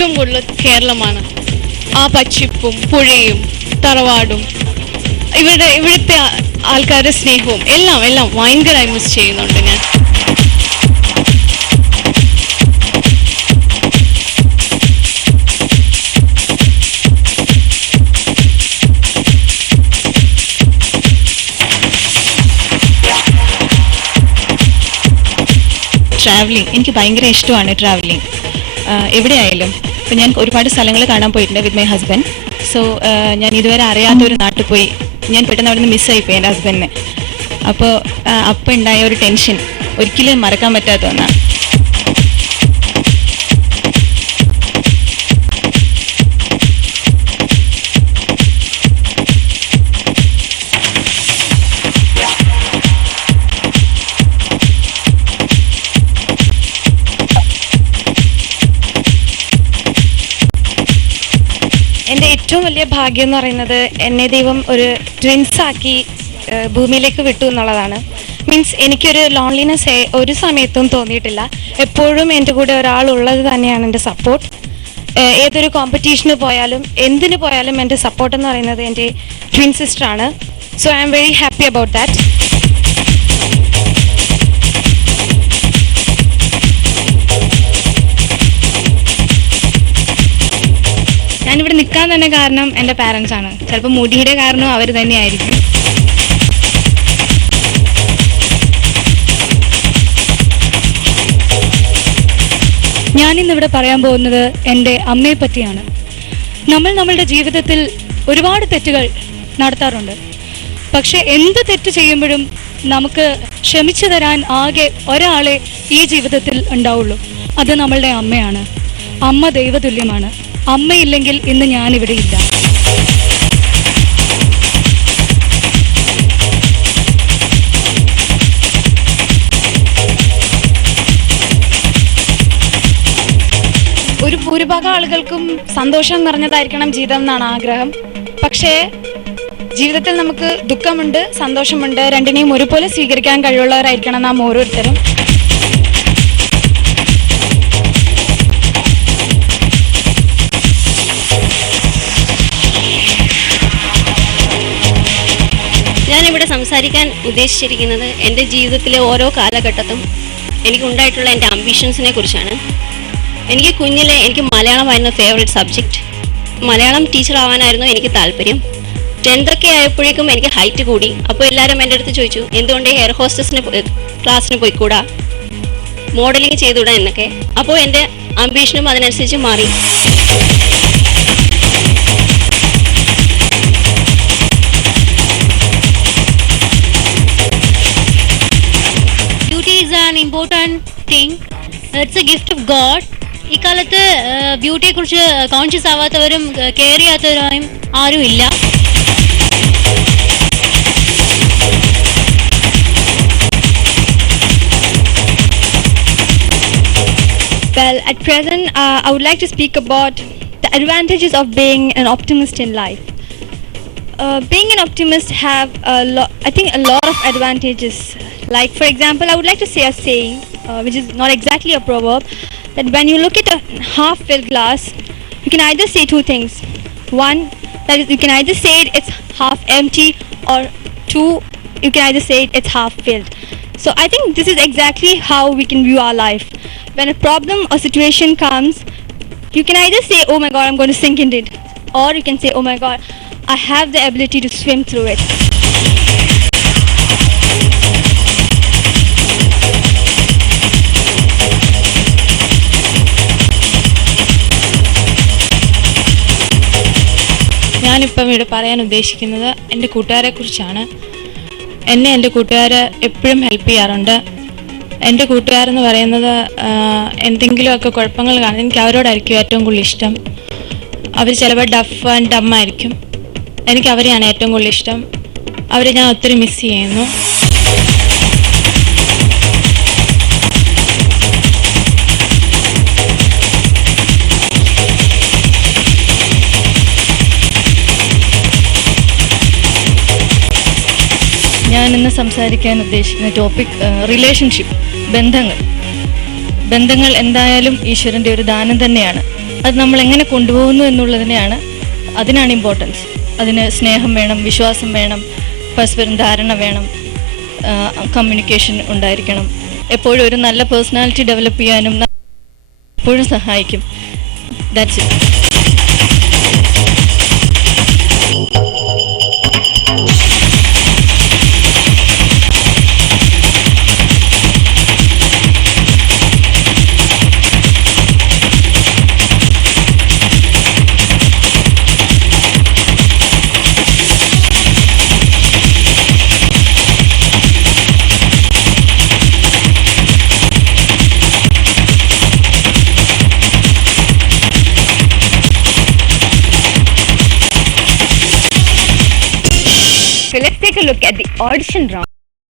ഏറ്റവും കൂടുതൽ കേരളമാണ്. ആ പച്ചിപ്പും പുഴയും തറവാടും ഇവിടുത്തെ ആൾക്കാരുടെ സ്നേഹവും എല്ലാം എല്ലാം ഭയങ്കരമായി മിസ് ചെയ്യുന്നുണ്ട് ഞാൻ. ട്രാവലിംഗ് എനിക്ക് ഭയങ്കര ഇഷ്ടമാണ്. ട്രാവലിംഗ് എവിടെയായാലും ഇപ്പം ഞാൻ ഒരുപാട് സ്ഥലങ്ങൾ കാണാൻ പോയിട്ടുണ്ട് വിത്ത് മൈ ഹസ്ബൻഡ്. സോ ഞാൻ ഇതുവരെ അറിയാത്തൊരു നാട്ടിൽ പോയി ഞാൻ പെട്ടെന്ന് അവിടെ നിന്ന് മിസ്സായിപ്പോയി എൻ്റെ ഹസ്ബൻഡിനെ. അപ്പോൾ ഉണ്ടായ ഒരു ടെൻഷൻ ഒരിക്കലും മറക്കാൻ പറ്റാത്ത ഒന്നാണ്. എൻ്റെ ഏറ്റവും വലിയ ഭാഗ്യം എന്ന് പറയുന്നത് എന്നെ ദൈവം ഒരു ട്വിൻസാക്കി ഭൂമിയിലേക്ക് വിട്ടു എന്നുള്ളതാണ്. മീൻസ് എനിക്കൊരു ലോൺലിനെസ് ഒരു സമയത്തും തോന്നിയിട്ടില്ല. എപ്പോഴും എൻ്റെ കൂടെ ഒരാളുള്ളത് തന്നെയാണ് എൻ്റെ സപ്പോർട്ട്. ഏതൊരു കോമ്പറ്റീഷന് പോയാലും എന്തിനു പോയാലും എൻ്റെ സപ്പോർട്ട് എന്ന് പറയുന്നത് എൻ്റെ ട്വിൻ സിസ്റ്ററാണ്. So I am very happy about that. ഞാനിവിടെ നിൽക്കാൻ തന്നെ കാരണം എൻ്റെ പാരൻസ് ആണ്. ചിലപ്പോൾ മുടിയുടെ കാരണം അവർ തന്നെയായിരിക്കും. ഞാനിന്നിവിടെ പറയാൻ പോകുന്നത് എൻ്റെ അമ്മയെ പറ്റിയാണ്. നമ്മളുടെ ജീവിതത്തിൽ ഒരുപാട് തെറ്റുകൾ നടത്താറുണ്ട്. പക്ഷെ എന്ത് തെറ്റ് ചെയ്യുമ്പോഴും നമുക്ക് ക്ഷമിച്ചു തരാൻ ആകെ ഒരാളെ ഈ ജീവിതത്തിൽ ഉണ്ടാവുള്ളൂ. അത് നമ്മളുടെ അമ്മയാണ്. അമ്മ ദൈവതുല്യമാണ്. അമ്മയില്ലെങ്കിൽ ഇന്ന് ഞാനിവിടെ ഇല്ല. ഒരു ഭൂരിഭാഗം ആളുകൾക്കും സന്തോഷം നിറഞ്ഞതായിരിക്കണം ജീവിതം എന്നാണ് ആഗ്രഹം. പക്ഷേ ജീവിതത്തിൽ നമുക്ക് ദുഃഖമുണ്ട്, സന്തോഷമുണ്ട്. രണ്ടിനെയും ഒരുപോലെ സ്വീകരിക്കാൻ കഴിവുള്ളവരായിരിക്കണം നാം ഓരോരുത്തരും. ഞാനിവിടെ സംസാരിക്കാൻ ഉദ്ദേശിച്ചിരിക്കുന്നത് എൻ്റെ ജീവിതത്തിലെ ഓരോ കാലഘട്ടത്തും എനിക്കുണ്ടായിട്ടുള്ള എൻ്റെ അംബിഷൻസിനെ കുറിച്ചാണ്. എനിക്ക് കുഞ്ഞിലെ എനിക്ക് മലയാളമായിരുന്നു ഫേവറേറ്റ് സബ്ജക്റ്റ്. മലയാളം ടീച്ചർ ആവാനായിരുന്നു എനിക്ക് താല്പര്യം. 10th ഒക്കെ ആയപ്പോഴേക്കും എനിക്ക് ഹൈറ്റ് കൂടി. അപ്പോൾ എല്ലാവരും എൻ്റെ അടുത്ത് ചോദിച്ചു, എന്തുകൊണ്ട് എയർ ഹോസ്റ്റസിന് ക്ലാസ്സിന് പോയിക്കൂടാ, മോഡലിംഗ് ചെയ്തുകൂടാ എന്നൊക്കെ. അപ്പോൾ എൻ്റെ അംബിഷനും അതിനനുസരിച്ച് മാറി. Beauty is an important thing. It's a gift of God. ഇക്കാലത്ത് ബ്യൂട്ടിയെ കുറിച്ച് കോൺഷ്യസ് ആവാത്തവരും കെയർ ചെയ്യാത്തവരും ആരും ഇല്ല. Well, at present, I would like to speak about the advantages of being an optimist in life. Being an optimist have I think a lot of advantages. Like, for example, I would like to say a saying, which is not exactly a proverb, that when you look at a half-filled glass, you can either say two things. One, that is, you can either say it's half empty, or two, you can either say it's half filled. So I think this is exactly how we can view our life. When a problem or situation comes, you can either say, oh my God, I'm going to sink in it, or you can say, oh my God, I have the ability to swim through it. ഞാനിപ്പം ഇവിടെ പറയാൻ ഉദ്ദേശിക്കുന്നത് എൻ്റെ കൂട്ടുകാരെക്കുറിച്ചാണ്. എന്നെ എൻ്റെ കൂട്ടുകാർ എപ്പോഴും help ചെയ്യാറുണ്ട്. എൻ്റെ കൂട്ടുകാരെന്ന് പറയുന്നത് എന്തെങ്കിലുമൊക്കെ കുഴപ്പങ്ങൾ കാണും, എനിക്ക് അവരോടായിരിക്കും ഏറ്റവും കൂടുതൽ ഇഷ്ടം. അവർ ചിലപ്പോൾ ഡഫ് ആൻഡ് ഡമ്മായിരിക്കും. എനിക്ക് അവരെയാണ് ഏറ്റവും കൂടുതൽ ഇഷ്ടം. അവരെ ഞാൻ ഒത്തിരി മിസ് ചെയ്യുന്നു. ഞാനിന്ന് സംസാരിക്കാൻ ഉദ്ദേശിക്കുന്ന ടോപ്പിക് റിലേഷൻഷിപ്പ്, ബന്ധങ്ങൾ. ബന്ധങ്ങൾ എന്തായാലും ഈശ്വരൻ്റെ ഒരു ദാനം തന്നെയാണ്. അത് നമ്മൾ എങ്ങനെ കൊണ്ടുപോകുന്നു എന്നുള്ളതിനെയാണ് അതിനാണ് ഇമ്പോർട്ടൻസ്. അതിന് സ്നേഹം വേണം, വിശ്വാസം വേണം, പരസ്പരം ധാരണ വേണം, കമ്മ്യൂണിക്കേഷൻ ഉണ്ടായിരിക്കണം. എപ്പോഴും ഒരു നല്ല പേഴ്സണാലിറ്റി ഡെവലപ്പ് ചെയ്യാനും എപ്പോഴും സഹായിക്കും. That's it. So let's take a look at the audition round.